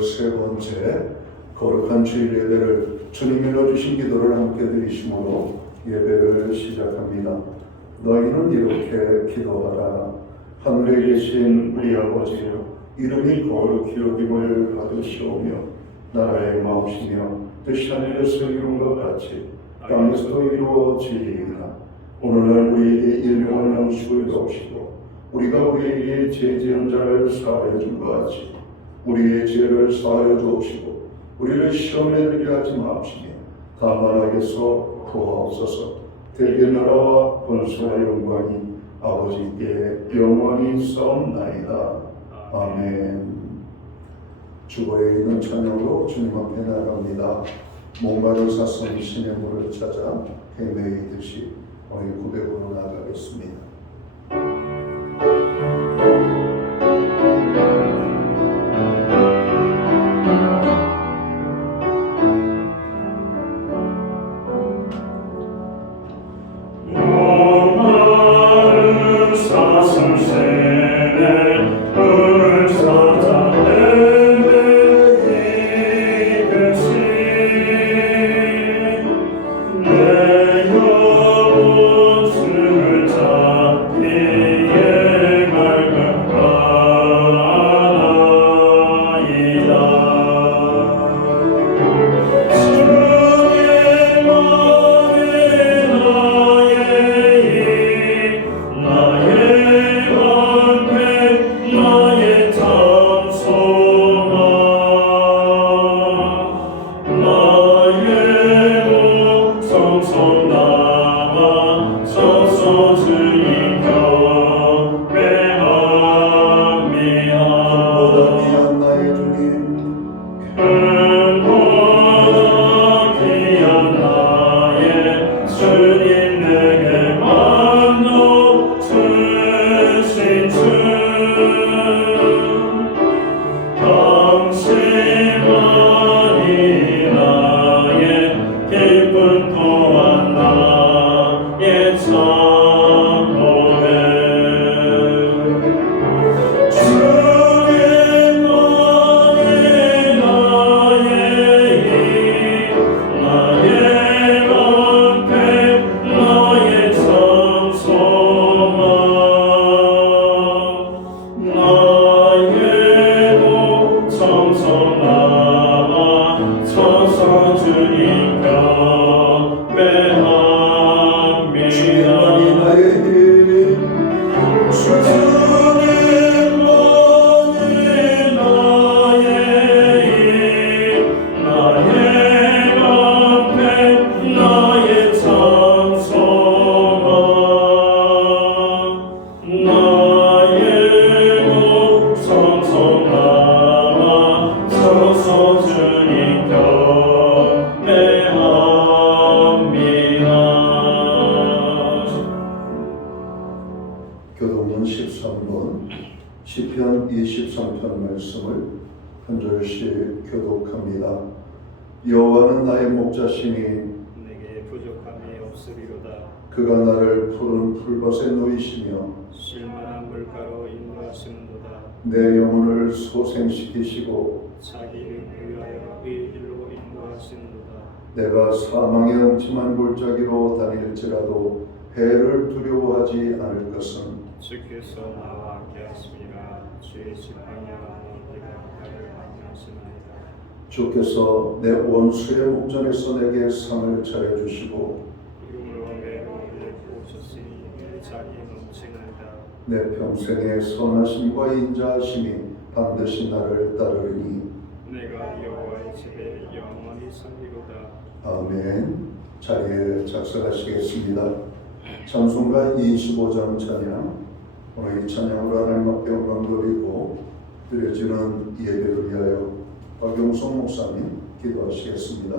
세 번째 거룩한 주일 예배를 주님이 넣어주신 기도를 함께 드리심으로 예배를 시작합니다. 너희는 이렇게 기도하라. 하늘에 계신 우리 아버지여, 이름이 거룩히 여김을 받으시오며 나라의 마옵시며 뜻이 하늘에서 이룬 것 같이 땅에서도 이루어지리이다. 오늘날 우리에게 일용할 양식을 주옵시고 우리가 우리에게 죄지은 자를 사하여 준 것 같이 우리의 죄를 사하여 주옵시고 우리를 시험에 들게 하지 마옵시며 다만 악에서 구하옵소서. 대개 나라와 권세와 영광이 아버지께 영원히 있사옵나이다. 아멘. 주보에 있는 찬양으로 주님 앞에 나갑니다. 목마른 사슴이 신의 물을 찾아 헤매이듯이 오늘 고백으로 나가겠습니다. 교동문 13번 시편 23편 말씀을 한 절씩 교독합니다. 여호와는 나의 목자시니 내게 부족함이 없으리로다. 그가 나를 푸른 풀밭에 놓이시며 쉴만한 물가로 인도하시는도다. 내 영혼을 소생시키시고 자기를 위하여 이 길로 인도하시는도다. 내가 사망의 음침한 골짜기로 다닐지라도 해를 두려워하지 않을 것은 주께서 나와 함께 하심이라. 주의 지팡이와 너희가 나를 안녕하시나이다. 주께서 내 원수의 목전에서 내게 상을 차려주시고 이름으로 매로 일고 오셨으니 내 자리 넘치나이다. 내 평생의 선하심과 인자하심이 반드시 나를 따르리니 내가 여호와의 집에 영원히 살리로다. 아멘. 자리에 작성하시겠습니다. 찬송가 25장 찬양. 오늘 이 찬양으로 하나님 앞에 영광 돌리고 드려지는 예배를 위하여 박용성 목사님 기도하시겠습니다.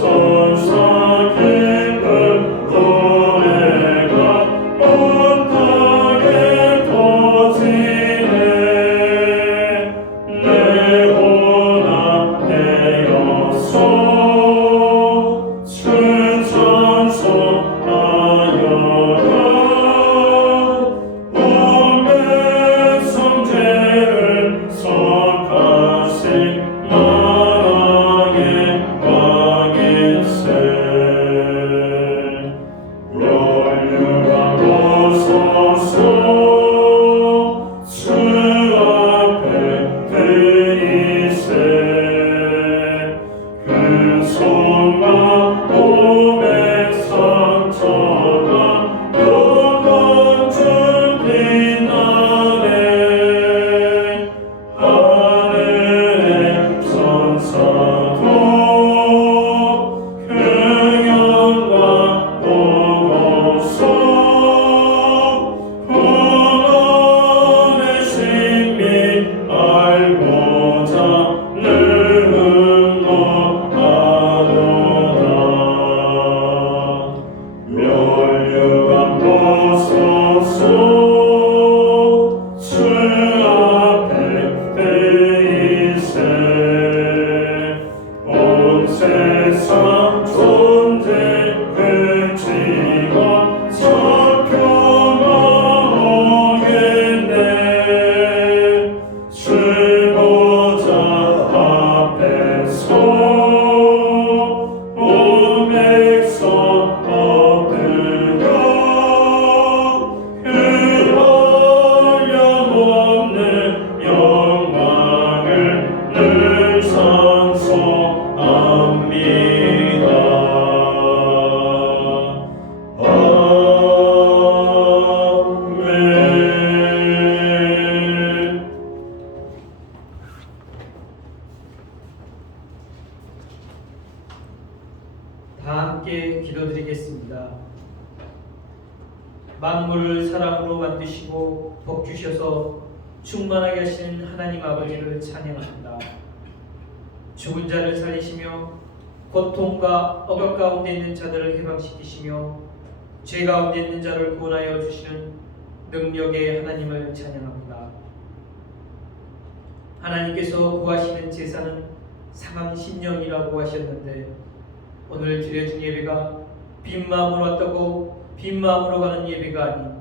천사 기쁨 노래가 만물을 사랑으로 만드시고 복 주셔서 충만하게 하시는 하나님 아버지를 찬양합니다. 죽은 자를 살리시며 고통과 억압 가운데 있는 자들을 해방시키시며 죄 가운데 있는 자를 구원하여 주시는 능력의 하나님을 찬양합니다. 하나님께서 구하시는 제사는 상한 심령이라고 하셨는데 오늘 드려진 예배가 빈 마음으로 왔다고 빈 마음으로 가는 예배가 아닌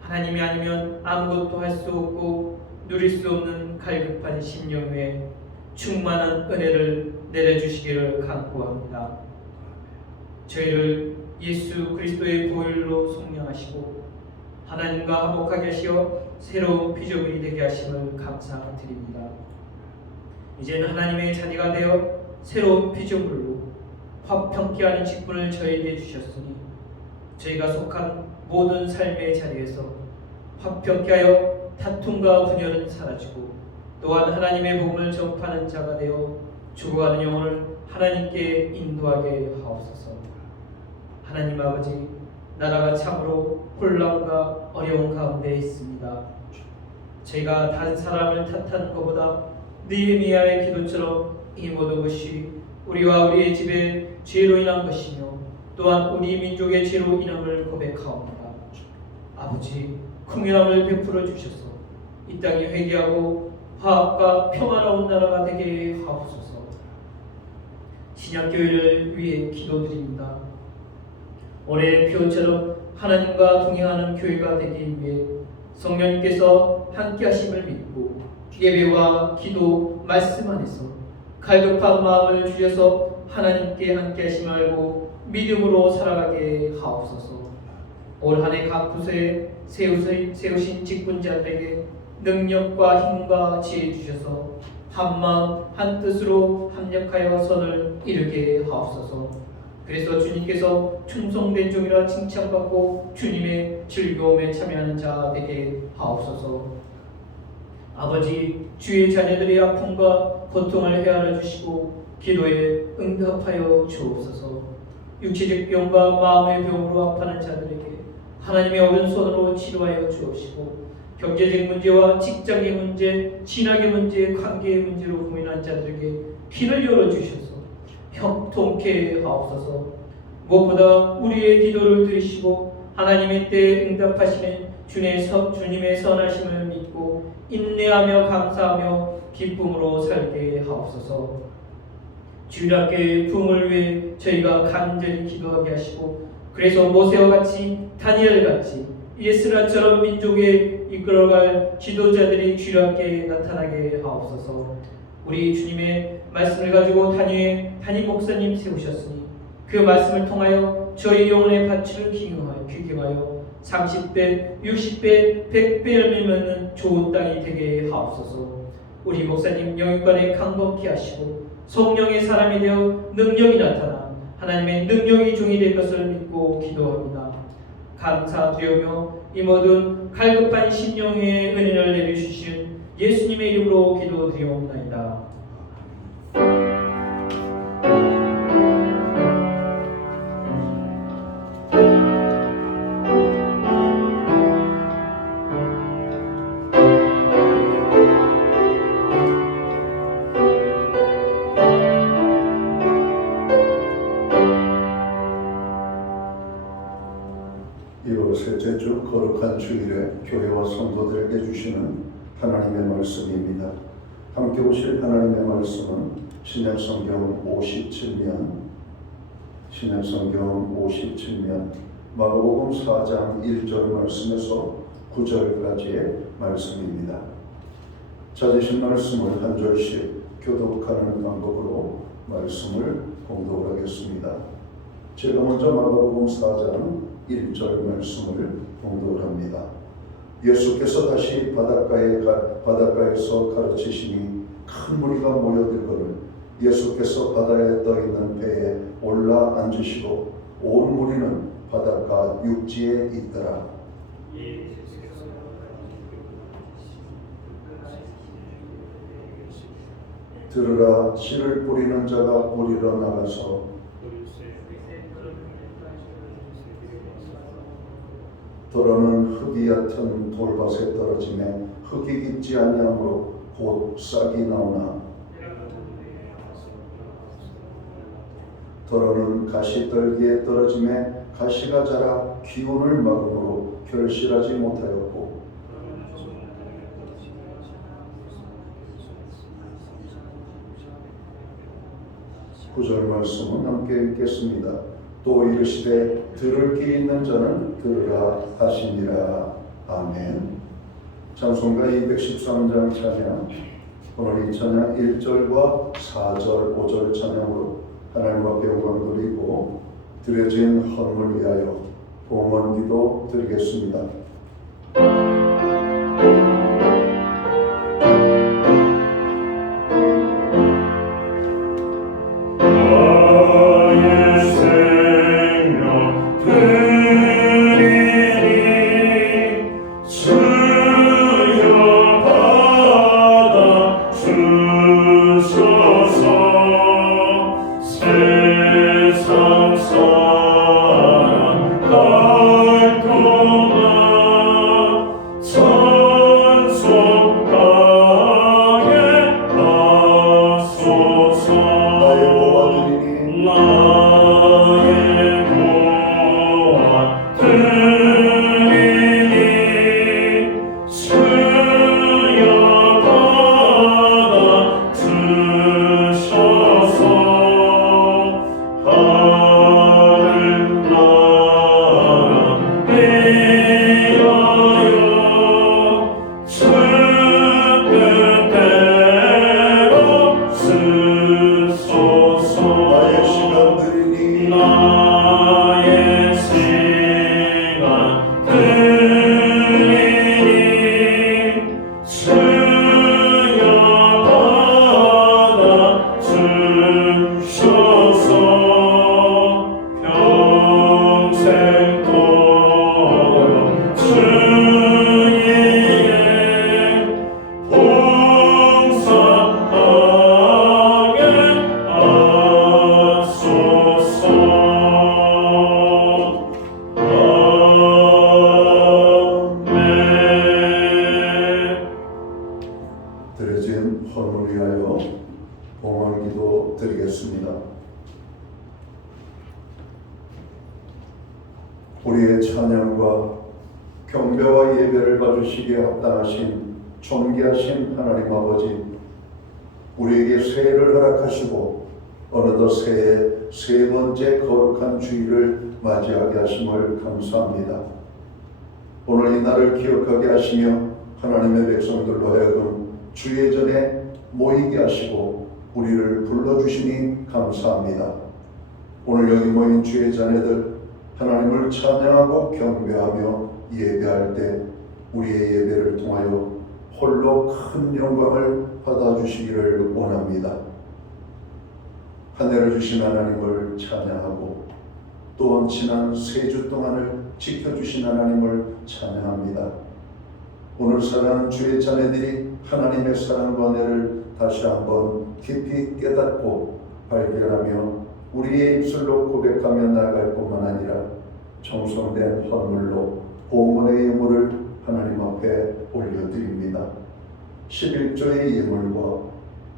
하나님이 아니면 아무것도 할 수 없고 누릴 수 없는 갈급한 심령 위에 충만한 은혜를 내려주시기를 간구합니다. 저희를 예수 그리스도의 보혈로 속량하시고 하나님과 화목하게 하시어 새로운 피조물이 되게 하심을 감사드립니다. 이제는 하나님의 자녀가 되어 새로운 피조물로 화평케 하는 직분을 저에게 주셨으니 저희가 속한 모든 삶의 자리에서 화평케 하여 다툼과 분열은 사라지고 또한 하나님의 복음을 전파하는 자가 되어 죽어가는 영혼을 하나님께 인도하게 하옵소서. 하나님 아버지, 나라가 참으로 혼란과 어려운 가운데 있습니다. 저희가 다른 사람을 탓하는 것보다 느헤미야의 기도처럼 이 모든 것이 우리와 우리의 집의 죄로 인한 것이며 또한 우리 민족의 죄로 인함을 고백하옵니다. 아버지, 긍휼함을 베풀어 주셔서 이 땅이 회개하고 화합과 평화로운 나라가 되게 하옵소서. 신약교회를 위해 기도드립니다. 올해의 표처럼 하나님과 동행하는 교회가 되기 위해 성령님께서 함께 하심을 믿고 예배와 기도, 말씀 안에서 갈급한 마음을 주셔서 하나님께 함께 하심을 알고 믿음으로 살아가게 하옵소서. 올 한 해 각 부서에 세우신 직분자들에게 능력과 힘과 지혜 주셔서 한 마음 한 뜻으로 합력하여 선을 이루게 하옵소서. 그래서 주님께서 충성된 종이라 칭찬받고 주님의 즐거움에 참여하는 자 되게 하옵소서. 아버지, 주의 자녀들의 아픔과 고통을 헤아려 주시고 기도에 응답하여 주옵소서. 육체적 병과 마음의 병으로 아파하는 자들에게 하나님의 오른손으로 치료하여 주옵시고 경제적 문제와 직장의 문제, 신학의 문제, 관계의 문제로 고민한 자들에게 길을 열어주셔서 형통케 하옵소서. 무엇보다 우리의 기도를 들으시고 하나님의 때에 응답하시는 주님의 선하심을 믿고 인내하며 감사하며 기쁨으로 살게 하옵소서. 주일학교의 부흥을 위해 저희가 간절히 기도하게 하시고 그래서 모세와 같이 다니엘같이 예스라처럼 민족에 이끌어갈 지도자들이 주일학교에 나타나게 하옵소서. 우리 주님의 말씀을 가지고 담임 목사님 세우셨으니 그 말씀을 통하여 저희 영혼의 가치를 기경하여 30배, 60배, 100배 열매 맺는 좋은 땅이 되게 하옵소서. 우리 목사님 영육간에 강건케 하시고 성령의 사람이 되어 능력이 나타나 하나님의 능력이 종이 될 것을 믿고 기도합니다. 감사드리며 이 모든 갈급한 심령 위에 은혜를 내려주신 예수님의 이름으로 기도드리옵나이다. 셋째 주 거룩한 주일에 교회와 성도들에게 주시는 하나님의 말씀입니다. 함께 보실 하나님의 말씀은 신약성경 57면 마가복음 4장 1절 말씀에서 9절까지의 말씀입니다. 찾으신 말씀을 한 절씩 교독하는 방법으로 말씀을 공독을 하겠습니다. 제가 먼저 마가복음 4장 1절 말씀을 공독을 합니다. 예수께서 다시 바닷가에서 가르치시니 큰 무리가 모여들거늘 예수께서 바다에 떠 있는 배에 올라 앉으시고 온 무리는 바닷가 육지에 있더라. 들으라, 씨를 뿌리는 자가 물이로 나가서 더러는 흙이 얕은 돌밭에 떨어지매 흙이 깊지 아니하므로 곧 싹이 나오나 더러는 가시떨기에 떨어지매 가시가 자라 기운을 막음으로 결실하지 못하였고 구절 말씀은 함께 읽겠습니다. 또 이르시되 들을 귀 있는 자는 들으라 하시니라. 아멘. 찬송가 213장 찬양. 오늘 이 찬양 1절과 4절, 5절 찬양으로 하나님 앞에 영광 드리고 드려진 헌물 위하여 봉헌기도 드리겠습니다. 드려진 헌물 위하여 봉헌기도 드리겠습니다. 우리의 찬양과 경배와 예배를 봐주시기에 합당하신 존귀하신 하나님 아버지, 우리에게 새해를 허락하시고 어느덧 새해 세 번째 거룩한 주일을 맞이하게 하심을 감사합니다. 오늘 이 날을 기억하게 하시며 하나님의 백성들로 하여금 주의 전에 모이게 하시고 우리를 불러주시니 감사합니다. 오늘 여기 모인 주의 자녀들 하나님을 찬양하고 경배하며 예배할 때 우리의 예배를 통하여 홀로 큰 영광을 받아주시기를 원합니다. 한 해를 주신 하나님을 찬양하고 또한 지난 세 주 동안을 지켜주신 하나님을 찬양합니다. 오늘 사랑하는 주의 자녀들이 하나님의 사랑과 은혜를 다시 한번 깊이 깨닫고 발견하며 우리의 입술로 고백하며 나아갈 뿐만 아니라 정성된 헌물로 봉헌의 예물을 하나님 앞에 올려드립니다. 11조의 예물과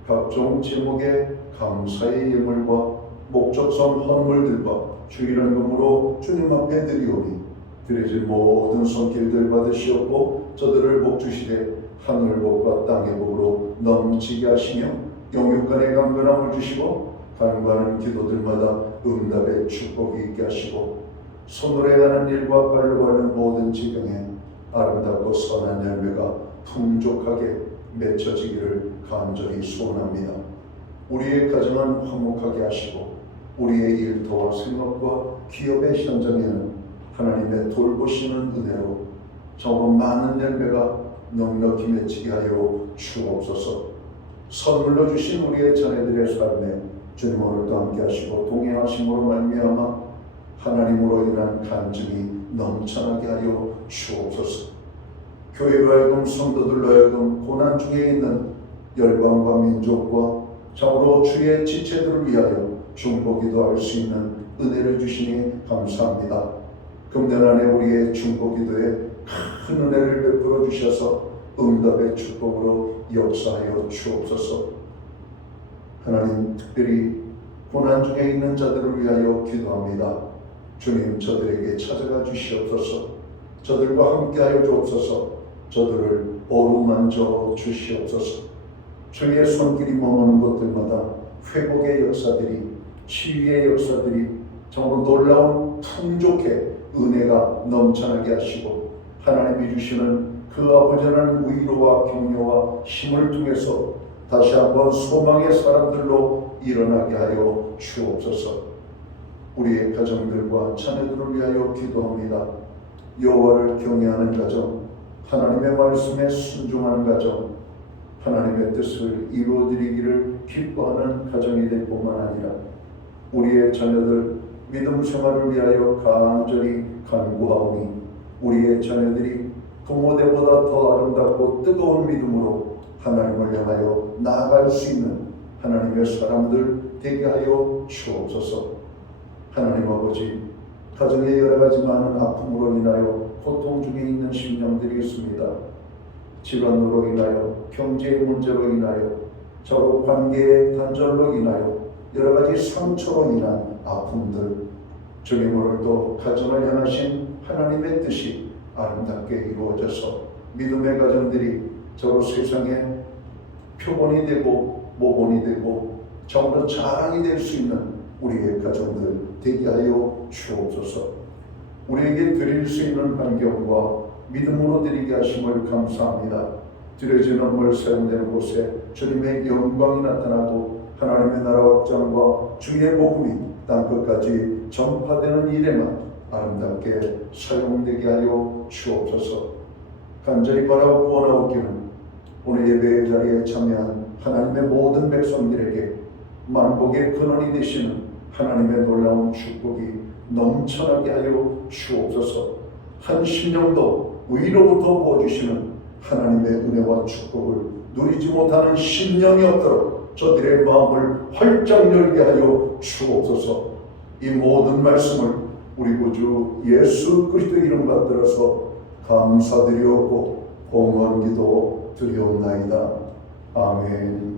각종 제목의 감사의 예물과 목적성 헌물들과 주일헌금으로 주님 앞에 드리오니 드려진 모든 손길들 받으시옵고 저들을 복주시되 하늘 복과 땅의 복으로 넘치게 하시며 영육간의 강건함을 주시고 간구하는 기도들마다 응답의 축복이 있게 하시고 손으로 행하는 일과 발로 하는 모든 지경에 아름답고 선한 열매가 풍족하게 맺혀지기를 간절히 소원합니다. 우리의 가정은 화목하게 하시고 우리의 일터와 생업과 기업의 현장에는 하나님의 돌보시는 은혜로 정말 많은 열매가 넉넉히 맺히게 하여 주옵소서. 선물로 주신 우리의 자녀들의 삶에 주님 오늘도 함께 하시고 동행하심으로 말미암아 하나님으로 인한 간증이 넘쳐나게 하여 주옵소서. 교회로 하여금 성도들로 하여금 고난 중에 있는 열방과 민족과 참으로 주의 지체들을 위하여 중보기도 할 수 있는 은혜를 주시니 감사합니다. 금년 안에 우리의 중보기도에 큰 은혜를 베풀어 주셔서 응답의 축복으로 역사하여 주옵소서. 하나님, 특별히 고난 중에 있는 자들을 위하여 기도합니다. 주님, 저들에게 찾아가 주시옵소서. 저들과 함께하여 주옵소서. 저들을 어루만져 주시옵소서. 주의 손길이 머무는 곳들마다 회복의 역사들이, 치유의 역사들이 정말 놀라운 풍족해 은혜가 넘쳐나게 하시고, 하나님이 주시는 그 아버지는 위로와 격려와 힘을 통해서 다시 한번 소망의 사람들로 일어나게 하여 주옵소서. 우리의 가정들과 자녀들을 위하여 기도합니다. 여호와를 경외하는 가정, 하나님의 말씀에 순종하는 가정, 하나님의 뜻을 이루어드리기를 기뻐하는 가정이 될 뿐만 아니라 우리의 자녀들 믿음 생활을 위하여 간절히 간구하오니, 우리의 자녀들이 부모대보다 더 아름답고 뜨거운 믿음으로 하나님을 향하여 나아갈 수 있는 하나님의 사람들 되게 하여 주옵소서. 하나님 아버지, 가정의 여러 가지 많은 아픔으로 인하여 고통 중에 있는 심령들이 있습니다. 질환으로 인하여, 경제의 문제로 인하여, 서로 관계의 단절로 인하여 여러 가지 상처로 인한 아픔들, 주님, 오늘도 가정을 향하신 하나님의 뜻이 아름답게 이루어져서 믿음의 가정들이 저로 세상에 표본이 되고 모본이 되고 정말 자랑이 될 수 있는 우리의 가정들 되게 하여 주옵소서. 우리에게 드릴 수 있는 환경과 믿음으로 드리게 하심을 감사합니다. 드려지는 물 사용되는 곳에 주님의 영광이 나타나고 하나님의 나라 확장과 주의 복음이 땅끝까지 전파되는 일에만 아름답게 사용되게 하여 주옵소서. 간절히 바라고 원하오기는 오늘 예배의 자리에 참여한 하나님의 모든 백성들에게 만복의 근원이 되시는 하나님의 놀라운 축복이 넘쳐나게 하여 주옵소서. 한 심령도 위로부터 부어주시는 하나님의 은혜와 축복을 누리지 못하는 심령이 없도록 저들의 마음을 활짝 열게 하여 주옵소서. 이 모든 말씀을 우리 구주 예수 그리스도 이름 받들어서 감사드리옵고 공헌기도 드리옵나이다. 아멘.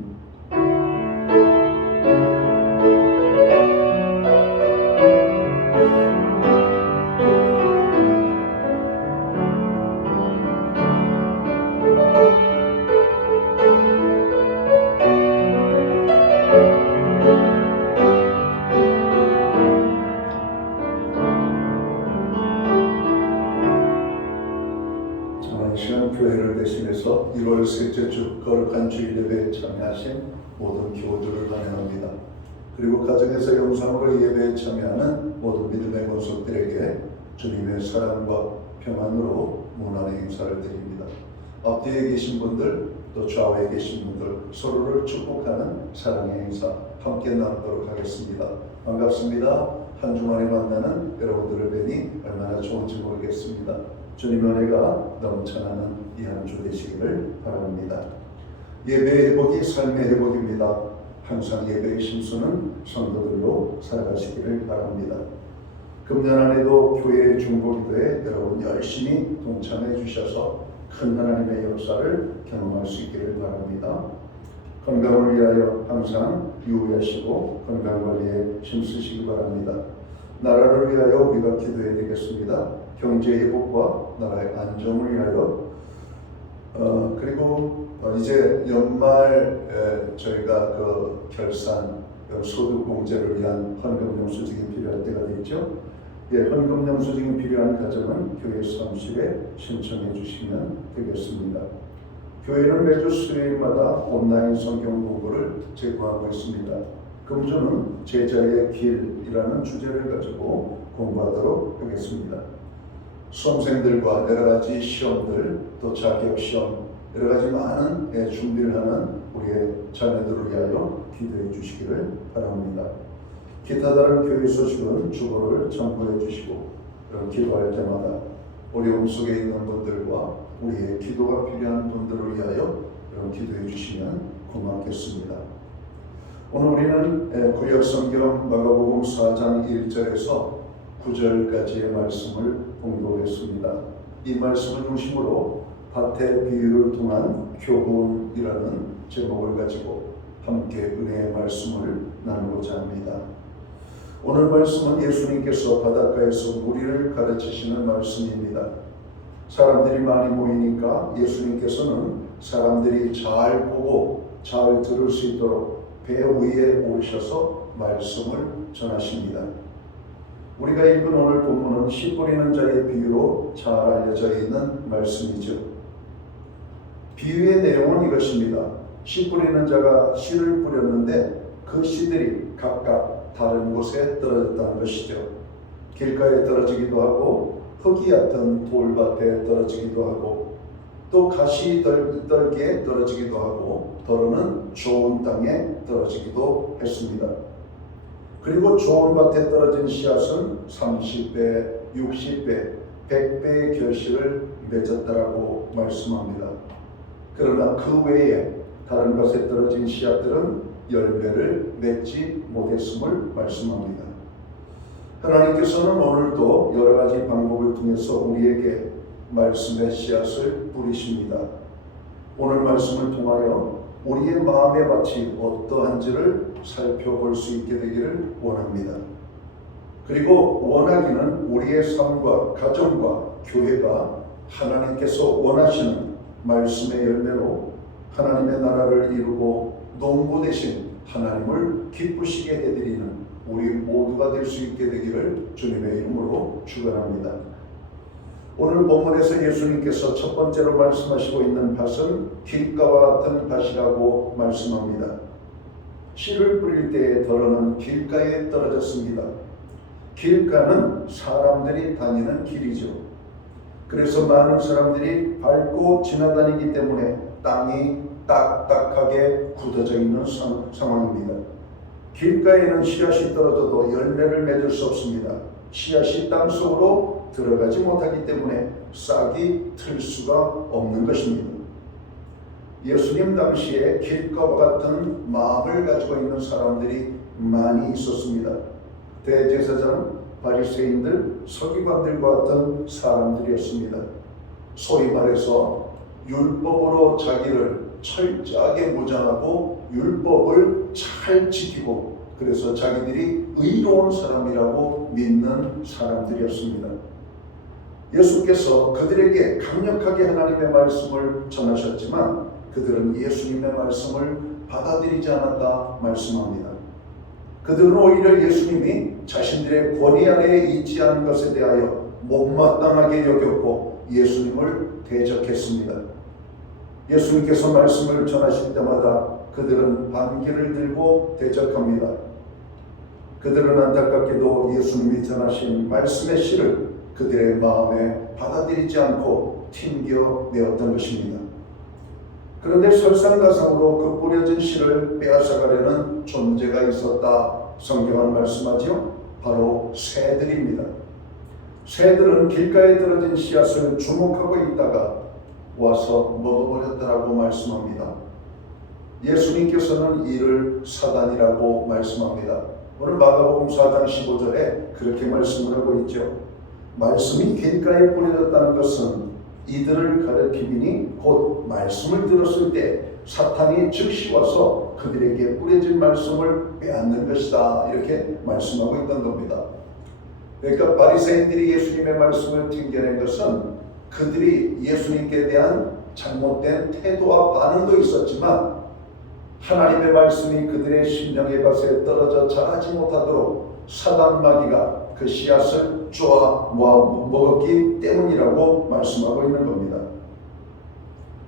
교회를 대신해서 1월 셋째 주 거룩한 주일 예배에 참여하신 모든 교우들을 환영합니다. 그리고 가정에서 영상으로 예배에 참여하는 모든 믿음의 권속들에게 주님의 사랑과 평안으로 문안의 인사를 드립니다. 앞뒤에 계신 분들, 또 좌우에 계신 분들 서로를 축복하는 사랑의 인사 함께 나누도록 하겠습니다. 반갑습니다. 한 주 만에 만나는 여러분들을 뵈니 얼마나 좋은지 모르겠습니다. 주님의 은혜가 넘쳐나는 이 한 주 되시기를 바랍니다. 예배의 회복이 삶의 회복입니다. 항상 예배의 심수는 성도들로 살아가시기를 바랍니다. 금년 안에도 교회의 중보기도에 여러분 열심히 동참해 주셔서 큰 하나님의 역사를 경험할 수 있기를 바랍니다. 건강을 위하여 항상 유의하시고 건강관리에 힘쓰시기 바랍니다. 나라를 위하여 우리가 기도해야 되겠습니다. 경제 회복과 나라의 안정을 위하여 그리고 이제 연말 저희가 그 결산 소득 공제를 위한 헌금 영수증이 필요할 때가 되죠. 예, 헌금 영수증이 필요한 가정은 교회 사무실에 신청해 주시면 되겠습니다. 교회는 매주 수요일마다 온라인 성경 공부를 제공하고 있습니다. 금주는 제자의 길이라는 주제를 가지고 공부하도록 하겠습니다. 수험생들과 여러 가지 시험들, 또 자격 시험, 여러 가지 많은 준비를 하는 우리의 자녀들을 위하여 기도해 주시기를 바랍니다. 기타 다른 교회 소식은 주보를 참고해 주시고 기도할 때마다 어려움 속에 있는 분들과 우리의 기도가 필요한 분들을 위하여 기도해 주시면 고맙겠습니다. 오늘 우리는 구약 성경 마가복음 4장 1절에서 9절까지의 말씀을 공부했습니다. 이 말씀을 중심으로 밭의 비유를 통한 교훈이라는 제목을 가지고 함께 은혜의 말씀을 나누고자 합니다. 오늘 말씀은 예수님께서 바닷가에서 무리를 가르치시는 말씀입니다. 사람들이 많이 모이니까 예수님께서는 사람들이 잘 보고 잘 들을 수 있도록 배 위에 오르셔서 말씀을 전하십니다. 우리가 읽은 오늘 본문은 씨 뿌리는 자의 비유로 잘 알려져 있는 말씀이죠. 비유의 내용은 이것입니다. 씨 뿌리는 자가 씨를 뿌렸는데 그 씨들이 각각 다른 곳에 떨어졌다는 것이죠. 길가에 떨어지기도 하고 흙이 얕은 돌밭에 떨어지기도 하고 또 가시 떨기에 떨어지기도 하고 더러는 좋은 땅에 떨어지기도 했습니다. 그리고 좋은 밭에 떨어진 씨앗은 30배, 60배, 100배의 결실을 맺었다라고 말씀합니다. 그러나 그 외에 다른 것에 떨어진 씨앗들은 열매를 맺지 못했음을 말씀합니다. 하나님께서는 오늘도 여러 가지 방법을 통해서 우리에게 말씀의 씨앗을 뿌리십니다. 오늘 말씀을 통하여 우리의 마음의 밭이 어떠한지를 살펴볼 수 있게 되기를 원합니다. 그리고 원하기는 우리의 삶과 가정과 교회가 하나님께서 원하시는 말씀의 열매로 하나님의 나라를 이루고 농부 되신 하나님을 기쁘시게 해드리는 우리 모두가 될 수 있게 되기를 주님의 이름으로 축원합니다. 오늘 본문에서 예수님께서 첫 번째로 말씀하시고 있는 밭은 길가와 같은 밭이라고 말씀합니다. 씨를 뿌릴 때에 더러는 길가에 떨어졌습니다. 길가는 사람들이 다니는 길이죠. 그래서 많은 사람들이 밟고 지나다니기 때문에 땅이 딱딱하게 굳어져 있는 상황입니다. 길가에는 씨앗이 떨어져도 열매를 맺을 수 없습니다. 씨앗이 땅속으로 들어가지 못하기 때문에 싹이 틀 수가 없는 것입니다. 예수님 당시에 길가와 같은 마음을 가지고 있는 사람들이 많이 있었습니다. 대제사장, 바리새인들, 서기관들과 같은 사람들이었습니다. 소위 말해서 율법으로 자기를 철저하게 무장하고 율법을 잘 지키고 그래서 자기들이 의로운 사람이라고 믿는 사람들이었습니다. 예수께서 그들에게 강력하게 하나님의 말씀을 전하셨지만 그들은 예수님의 말씀을 받아들이지 않았다 말씀합니다. 그들은 오히려 예수님이 자신들의 권위 아래에 있지 않은 것에 대하여 못마땅하게 여겼고 예수님을 대적했습니다. 예수님께서 말씀을 전하실 때마다 그들은 반기를 들고 대적합니다. 그들은 안타깝게도 예수님이 전하신 말씀의 씨를 그들의 마음에 받아들이지 않고 튕겨내었던 것입니다. 그런데 설상가상으로 그 뿌려진 씨를 빼앗아가려는 존재가 있었다. 성경은 말씀하죠. 바로 새들입니다. 새들은 길가에 떨어진 씨앗을 주목하고 있다가 와서 먹어버렸다라고 말씀합니다. 예수님께서는 이를 사단이라고 말씀합니다. 오늘 마가복음 4장 15절에 그렇게 말씀을 하고 있죠. 말씀이 길가에 뿌려졌다는 것은 이들을 가르치니 곧 말씀을 들었을 때 사탄이 즉시 와서 그들에게 뿌려진 말씀을 빼앗는 것이다. 이렇게 말씀하고 있던 겁니다. 그러니까 바리새인들이 예수님의 말씀을 튕겨낸 것은 그들이 예수님께 대한 잘못된 태도와 반응도 있었지만 하나님의 말씀이 그들의 심령의 밭에 떨어져 자라지 못하도록 사단 마귀가 그 씨앗을 쪼아 먹었기 때문이라고 말씀하고 있는 겁니다.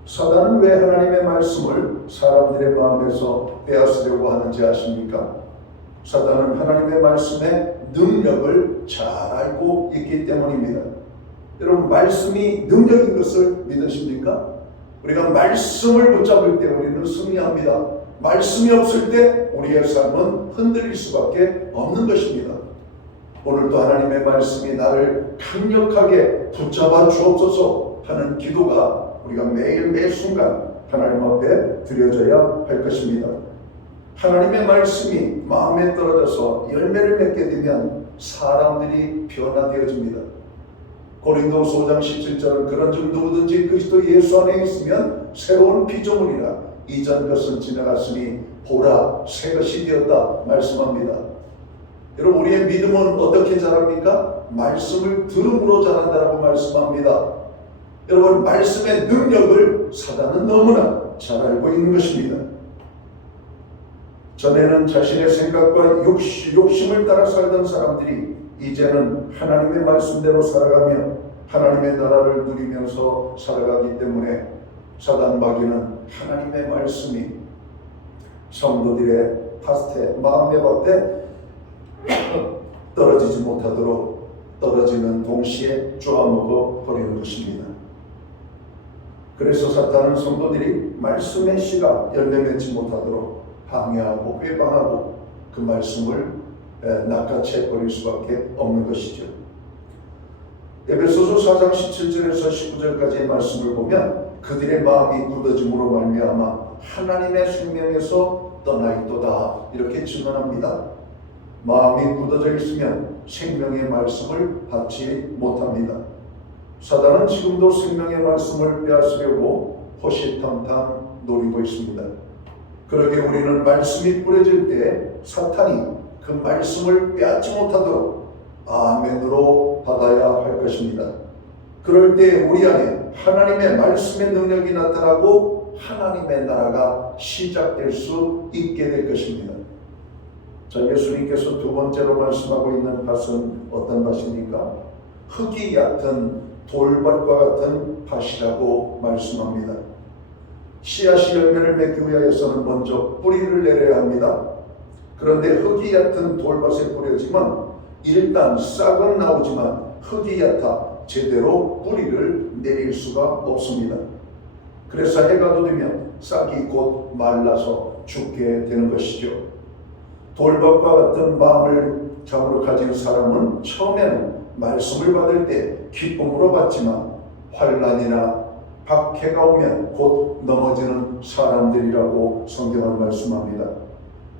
사단은 왜 하나님의 말씀을 사람들의 마음에서 빼앗으려고 하는지 아십니까? 사단은 하나님의 말씀의 능력을 잘 알고 있기 때문입니다. 여러분, 말씀이 능력인 것을 믿으십니까? 우리가 말씀을 붙잡을 때 우리는 승리합니다. 말씀이 없을 때 우리의 삶은 흔들릴 수밖에 없는 것입니다. 오늘도 하나님의 말씀이 나를 강력하게 붙잡아 주옵소서 하는 기도가 우리가 매일 매 순간 하나님 앞에 드려져야 할 것입니다. 하나님의 말씀이 마음에 떨어져서 열매를 맺게 되면 사람들이 변화되어집니다. 고린도서 5장 17절은 그런즉 누구든지 그리스도 예수 안에 있으면 새로운 피조물이라 이전 것은 지나갔으니 보라 새 것이 되었다 말씀합니다. 여러분 우리의 믿음은 어떻게 자랍니까? 말씀을 들음으로 자란다라고 말씀합니다. 여러분 말씀의 능력을 사단은 너무나 잘 알고 있는 것입니다. 전에는 자신의 생각과 욕심을 따라 살던 사람들이 이제는 하나님의 말씀대로 살아가며 하나님의 나라를 누리면서 살아가기 때문에 사단 마귀는 하나님의 말씀이 성도들의 밭에 마음의 밭에 떨어지지 못하도록 떨어지는 동시에 쪼아먹어 버리는 것입니다. 그래서 사탄은 성도들이 말씀의 씨가 열매 맺지 못하도록 방해하고 회방하고 그 말씀을 낚아채 버릴 수밖에 없는 것이죠. 에베소서 4장 17절에서 19절까지의 말씀을 보면 그들의 마음이 굳어짐으로 말미암아 하나님의 생명에서 떠나 있도다 이렇게 증언합니다. 마음이 굳어져 있으면 생명의 말씀을 받지 못합니다. 사단은 지금도 생명의 말씀을 빼앗으려고 호시탐탐 노리고 있습니다. 그러게 우리는 말씀이 뿌려질 때 사탄이 그 말씀을 빼앗지 못하도록 아멘으로 받아야 할 것입니다. 그럴 때 우리 안에 하나님의 말씀의 능력이 나타나고 하나님의 나라가 시작될 수 있게 될 것입니다. 자, 예수님께서 두 번째로 말씀하고 있는 밭은 어떤 밭입니까? 흙이 얕은 돌밭과 같은 밭이라고 말씀합니다. 씨앗이 열매를 맺기 위하여서는 먼저 뿌리를 내려야 합니다. 그런데 흙이 얕은 돌밭에 뿌려지면 일단 싹은 나오지만 흙이 얕아 제대로 뿌리를 내릴 수가 없습니다. 그래서 해가 돋으면 싹이 곧 말라서 죽게 되는 것이죠. 돌밭과 같은 마음을 참으로 가진 사람은 처음에는 말씀을 받을 때 기쁨으로 받지만 환난이나 박해가 오면 곧 넘어지는 사람들이라고 성경은 말씀합니다.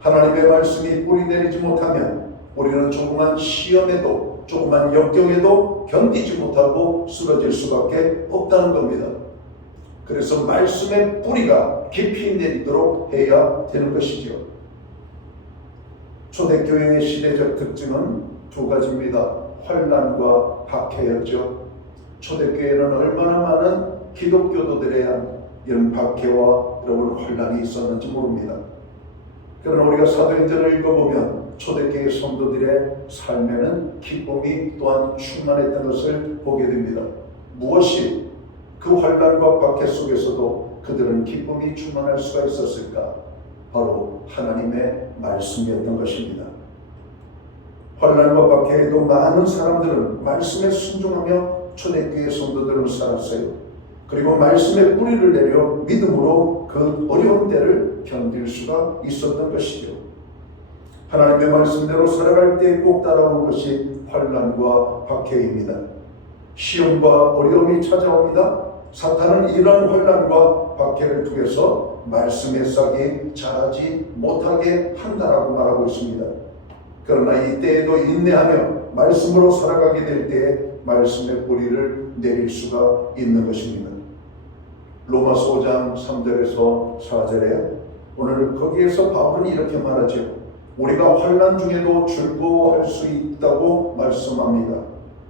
하나님의 말씀이 뿌리 내리지 못하면 우리는 조그만 시험에도 조그만 역경에도 견디지 못하고 쓰러질 수밖에 없다는 겁니다. 그래서 말씀의 뿌리가 깊이 내리도록 해야 되는 것이죠. 초대교회의 시대적 특징은 두 가지입니다. 환난과 박해였죠. 초대교회는 얼마나 많은 기독교도들에 대한 이런 박해와 여러분 환난이 있었는지 모릅니다. 그러나 우리가 사도행전을 읽어보면 초대교회 성도들의 삶에는 기쁨이 또한 충만했던 것을 보게 됩니다. 무엇이 그 환난과 박해 속에서도 그들은 기쁨이 충만할 수가 있었을까? 바로 하나님의 말씀이었던 것입니다. 환난과 박해에도 많은 사람들은 말씀에 순종하며 초대교회 성도들은 살았어요. 그리고 말씀의 뿌리를 내려 믿음으로 그 어려운 때를 견딜 수가 있었던 것이죠. 하나님의 말씀대로 살아갈 때 꼭 따라오는 것이 환난과 박해입니다. 시험과 어려움이 찾아옵니다. 사탄은 이런 환난과 박해를 통해서 말씀의 싹이 자라지 못하게 한다라고 말하고 있습니다. 그러나 이때에도 인내하며 말씀으로 살아가게 될 때에 말씀의 뿌리를 내릴 수가 있는 것입니다. 로마서 5장 3절에서 4절에 오늘 거기에서 바울은 이렇게 말하죠. 우리가 환난 중에도 즐거워할 수 있다고 말씀합니다.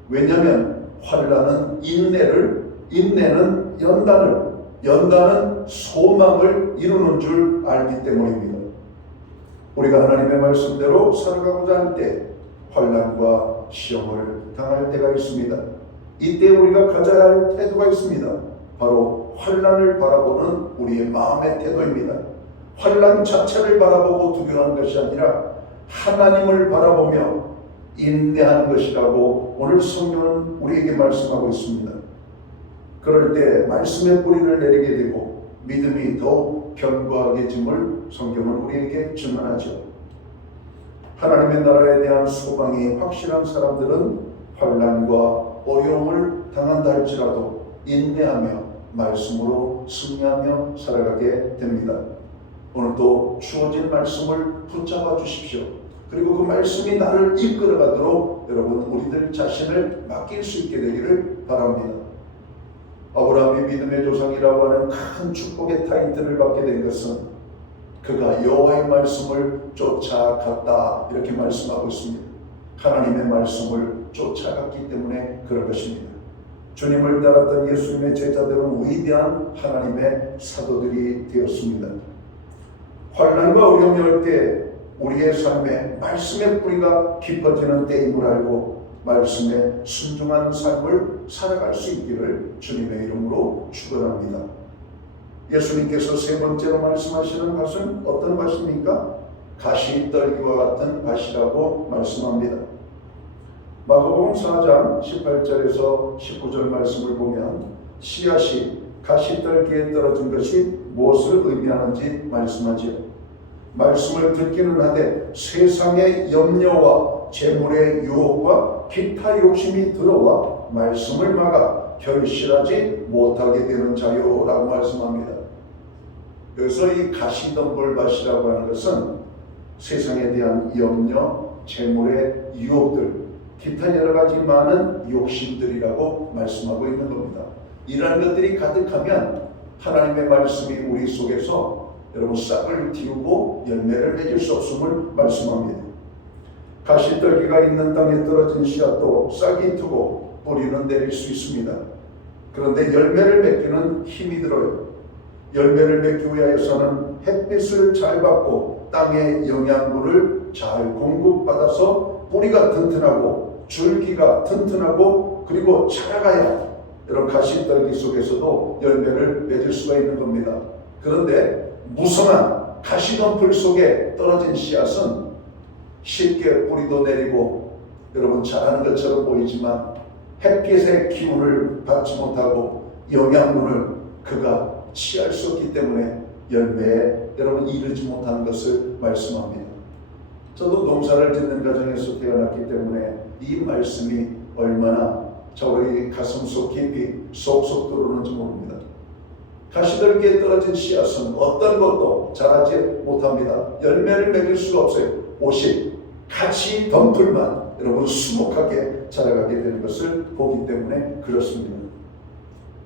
왜냐하면 환난은 인내는 연단은 소망을 이루는 줄 알기 때문입니다. 우리가 하나님의 말씀대로 살아가고자 할 때 환난과 시험을 당할 때가 있습니다. 이때 우리가 가져야 할 태도가 있습니다. 바로 환난을 바라보는 우리의 마음의 태도입니다. 환난 자체를 바라보고 두려워하는 것이 아니라 하나님을 바라보며 인내하는 것이라고 오늘 성경은 우리에게 말씀하고 있습니다. 그럴 때 말씀의 뿌리를 내리게 되고 믿음이 더욱 견고하게짐을 성경은 우리에게 증언하죠. 하나님의 나라에 대한 소망이 확실한 사람들은 환난과 어려움을 당한다 할지라도 인내하며 말씀으로 승리하며 살아가게 됩니다. 오늘도 주어진 말씀을 붙잡아 주십시오. 그리고 그 말씀이 나를 이끌어가도록 여러분 우리들 자신을 맡길 수 있게 되기를 바랍니다. 아브라함이 믿음의 조상이라고 하는 큰 축복의 타이틀을 받게 된 것은 그가 여호와의 말씀을 쫓아갔다 이렇게 말씀하고 있습니다. 하나님의 말씀을 쫓아갔기 때문에 그럴 것입니다. 주님을 따랐던 예수님의 제자들은 위대한 하나님의 사도들이 되었습니다. 환난과 어려움이 올 때 우리의 삶에 말씀의 뿌리가 깊어지는 때임을 알고 말씀에 순종한 삶을 살아갈 수 있기를 주님의 이름으로 축원합니다. 예수님께서 세 번째로 말씀하시는 밭은 어떤 밭입니까? 가시떨기와 같은 밭이라고 말씀합니다. 마가복음 4장 18절에서 19절 말씀을 보면 씨앗이 가시떨기에 떨어진 것이 무엇을 의미하는지 말씀하지요. 말씀을 듣기는 하되 세상의 염려와 재물의 유혹과 기타 욕심이 들어와 말씀을 막아 결실하지 못하게 되는 자요라고 말씀합니다. 그래서 이 가시덤불밭이라고 하는 것은 세상에 대한 염려, 재물의 유혹들, 기타 여러 가지 많은 욕심들이라고 말씀하고 있는 겁니다. 이러한 것들이 가득하면 하나님의 말씀이 우리 속에서 여러분 싹을 틔우고 열매를 맺을 수 없음을 말씀합니다. 가시떨기가 있는 땅에 떨어진 씨앗도 싹이 트고 뿌리는 내릴 수 있습니다. 그런데 열매를 맺기는 힘이 들어요. 열매를 맺기 위하여서는 햇빛을 잘 받고 땅의 영양분을 잘 공급받아서 뿌리가 튼튼하고 줄기가 튼튼하고 그리고 자라가야 여러분 가시떨기 속에서도 열매를 맺을 수가 있는 겁니다. 그런데 무성한 가시덤불 속에 떨어진 씨앗은 쉽게 뿌리도 내리고 여러분 자라는 것처럼 보이지만 햇빛의 기운을 받지 못하고 영양분을 그가 취할 수 없기 때문에 열매에 여러분 이르지 못하는 것을 말씀합니다. 저도 농사를 짓는 가정에서 태어났기 때문에 이 말씀이 얼마나 저의 가슴속 깊이 쏙쏙 들어오는지 모릅니다. 가시떨기에 떨어진 씨앗은 어떤 것도 자라지 못합니다. 열매를 맺을 수가 없어요. 오직 가시덤불만 여러분 수목하게 자라가게 되는 것을 보기 때문에 그렇습니다.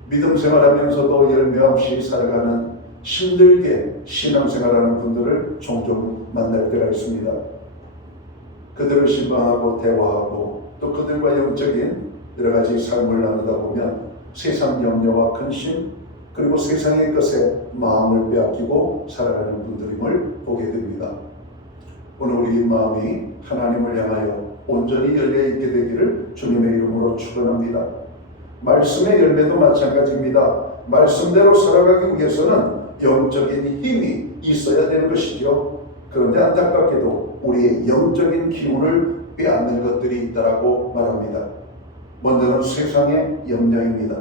믿음 생활하면서도 열매 없이 살아가는 힘들게 신앙생활하는 분들을 종종 만날 때가 있습니다. 그들을 신방하고 대화하고 또 그들과 영적인 여러 가지 삶을 나누다 보면 세상 염려와 근심 그리고 세상의 것에 마음을 빼앗기고 살아가는 분들임을 보게 됩니다. 오늘 우리 마음이 하나님을 향하여 온전히 열려있게 되기를 주님의 이름으로 축원합니다. 말씀의 열매도 마찬가지입니다. 말씀대로 살아가기 위해서는 영적인 힘이 있어야 되는 것이죠. 그런데 안타깝게도 우리의 영적인 기운을 빼앗는 것들이 있다라고 말합니다. 먼저는 세상의 염려입니다.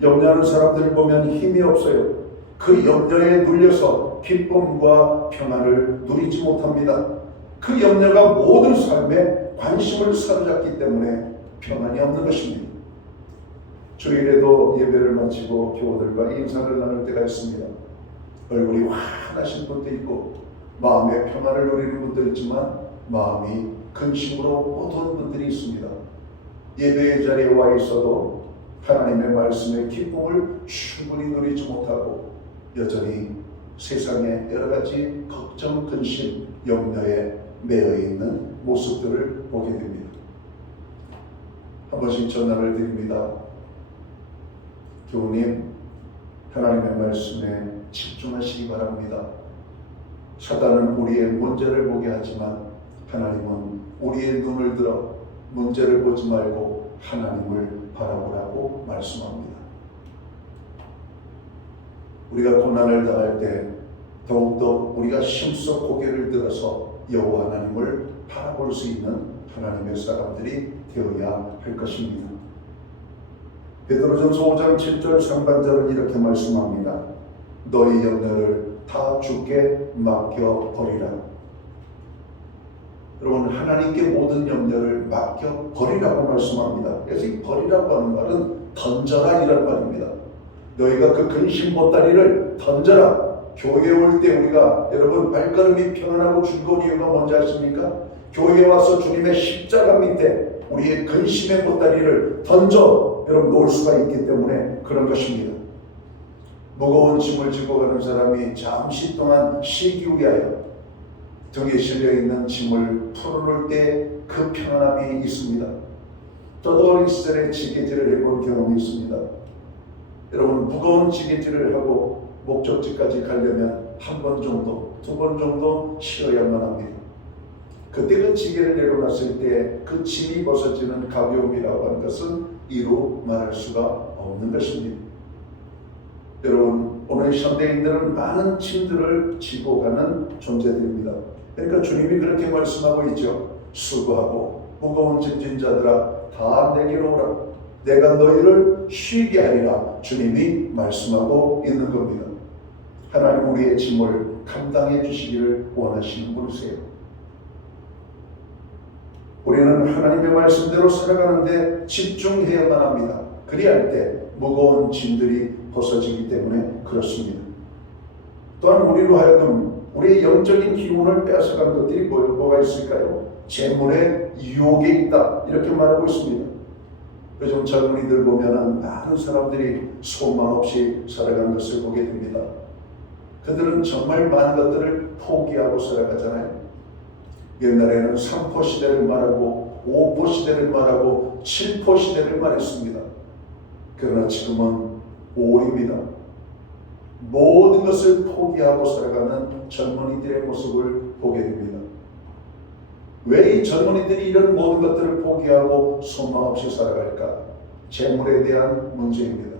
염려하는 사람들을 보면 힘이 없어요. 그 염려에 눌려서 기쁨과 평안을 누리지 못합니다. 그 염려가 모든 삶에 관심을 사로잡기 때문에 평안이 없는 것입니다. 주일에도 예배를 마치고 교우들과 인사를 나눌 때가 있습니다. 얼굴이 환하신 분도 있고 마음의 평안을 누리는 분도 있지만 마음이 근심으로 어두운 분들이 있습니다. 예배의 자리에 와 있어도 하나님의 말씀의 기쁨을 충분히 누리지 못하고 여전히 세상의 여러 가지 걱정, 근심, 염려에 매여 있는 모습들을 보게 됩니다. 한 번씩 전화를 드립니다. 교우님, 하나님의 말씀에 집중하시기 바랍니다. 사단은 우리의 문제를 보게 하지만 하나님은 우리의 눈을 들어 문제를 보지 말고 하나님을 바라보라고 말씀합니다. 우리가 고난을 당할 때 더욱더 우리가 힘써 고개를 들어서 여호와 하나님을 바라볼 수 있는 하나님의 사람들이 되어야 할 것입니다. 베드로전서 5장 7절 상반절은 이렇게 말씀합니다. 너희 염려를 다 주께 맡겨버리라. 여러분, 하나님께 모든 염려를 맡겨버리라고 말씀합니다. 그래서 이 버리라고 하는 말은 던져라 이런 말입니다. 너희가 그 근심 보따리를 던져라. 교회에 올 때 우리가 여러분 발걸음이 평안하고 즐거운 이유가 뭔지 아십니까? 교회에 와서 주님의 십자가 밑에 우리의 근심의 보따리를 던져 여러분 놓을 수가 있기 때문에 그런 것입니다. 무거운 짐을 지고 가는 사람이 잠시 동안 쉬기 위하여 등에 실려 있는 짐을 풀어놓을 때 그 평안함이 있습니다. 저도 어린 시절에 지게질을 해본 경험이 있습니다. 여러분 무거운 지게질을 하고 목적지까지 가려면 한 번 정도, 두 번 정도 쉬어야만 합니다. 그때 그 지게를 내려놨을 때 그 짐이 벗어지는 가벼움이라고 하는 것은 이루 말할 수가 없는 것입니다. 여러분 오늘 현대인들은 많은 짐들을 지고 가는 존재들입니다. 그러니까 주님이 그렇게 말씀하고 있죠. 수고하고 무거운 짐진 자들아 다 내게로 오라. 내가 너희를 쉬게 하리라. 주님이 말씀하고 있는 겁니다. 하나님 우리의 짐을 감당해 주시기를 원하시는 분이세요. 우리는 하나님의 말씀대로 살아가는데 집중해야만 합니다. 그리할 때 무거운 짐들이 벗어지기 때문에 그렇습니다. 또한 우리로 하여금 우리의 영적인 기운을 빼앗아간 것들이 뭐가 있을까요? 재물의 유혹에 있다 이렇게 말하고 있습니다. 요즘 젊은이들 보면 많은 사람들이 소망 없이 살아가는 것을 보게 됩니다. 그들은 정말 많은 것들을 포기하고 살아가잖아요. 옛날에는 3포 시대를 말하고 5포 시대를 말하고 7포 시대를 말했습니다. 그러나 지금은 5입니다. 모든 것을 포기하고 살아가는 젊은이들의 모습을 보게 됩니다. 왜 이 젊은이들이 이런 모든 것들을 포기하고 소망 없이 살아갈까? 재물에 대한 문제입니다.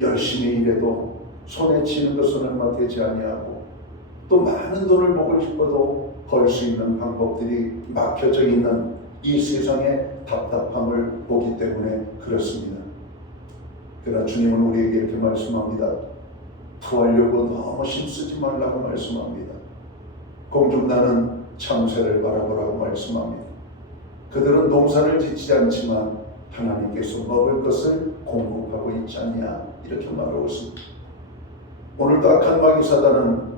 열심히 일해도 손에 치는 것은 얼마 되지 아니하고 또 많은 돈을 모으고 싶어도 벌 수 있는 방법들이 막혀져 있는 이 세상의 답답함을 보기 때문에 그렇습니다. 그러나 주님은 우리에게 이렇게 말씀합니다. 구하려고 너무 힘쓰지 말라고 말씀합니다. 공중나는 참새를 바라보라고 말씀합니다. 그들은 농사를 짓지 않지만 하나님께서 먹을 것을 공급하고 있지 않냐 이렇게 말하고 있습니다. 오늘도 악한 마귀 사단은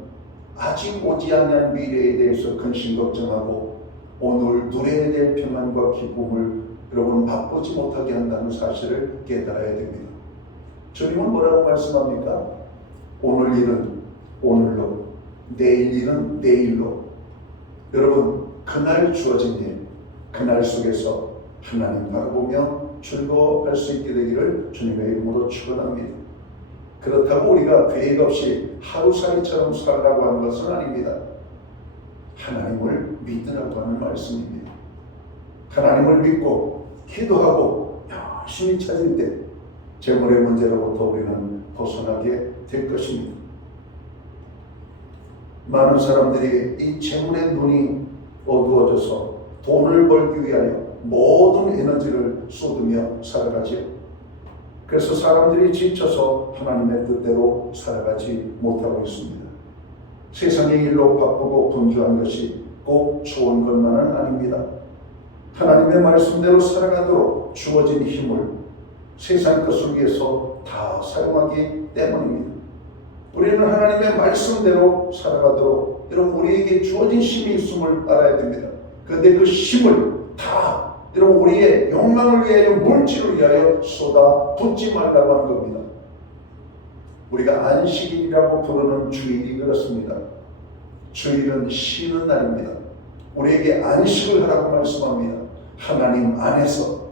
아직 오지 않는 미래에 대해서 근심 걱정하고 오늘 누려야 될 평안과 기쁨을 여러분 맛보지 못하게 한다는 사실을 깨달아야 됩니다. 주님은 뭐라고 말씀합니까? 오늘 일은 오늘로, 내일 일은 내일로. 여러분 그날 주어진 일, 그날 속에서 하나님 바라보며 즐거워할 수 있게 되기를 주님의 이름으로 축원합니다. 그렇다고 우리가 계획 없이 하루살이처럼 살라고 하는 것은 아닙니다. 하나님을 믿으라고 하는 말씀입니다. 하나님을 믿고 기도하고 열심히 찾을 때 재물의 문제로부터 우리는 벗어나게 될 것입니다. 많은 사람들이 이 재물의 눈이 어두워져서 돈을 벌기 위하여 모든 에너지를 쏟으며 살아가지요. 그래서 사람들이 지쳐서 하나님의 뜻대로 살아가지 못하고 있습니다. 세상의 일로 바쁘고 분주한 것이 꼭 좋은 것만은 아닙니다. 하나님의 말씀대로 살아가도록 주어진 힘을 세상 것을 위해서 다 사용하기 때문입니다. 우리는 하나님의 말씀대로 살아가도록 여러분 우리에게 주어진 힘이 있음을 알아야 됩니다. 그런데 그 힘을 다 여러분 우리의 욕망을 위하여 물질을 위하여 쏟아 붓지 말라고 하는 겁니다. 우리가 안식일이라고 부르는 주일이 그렇습니다. 주일은 쉬는 날입니다. 우리에게 안식을 하라고 말씀합니다. 하나님 안에서.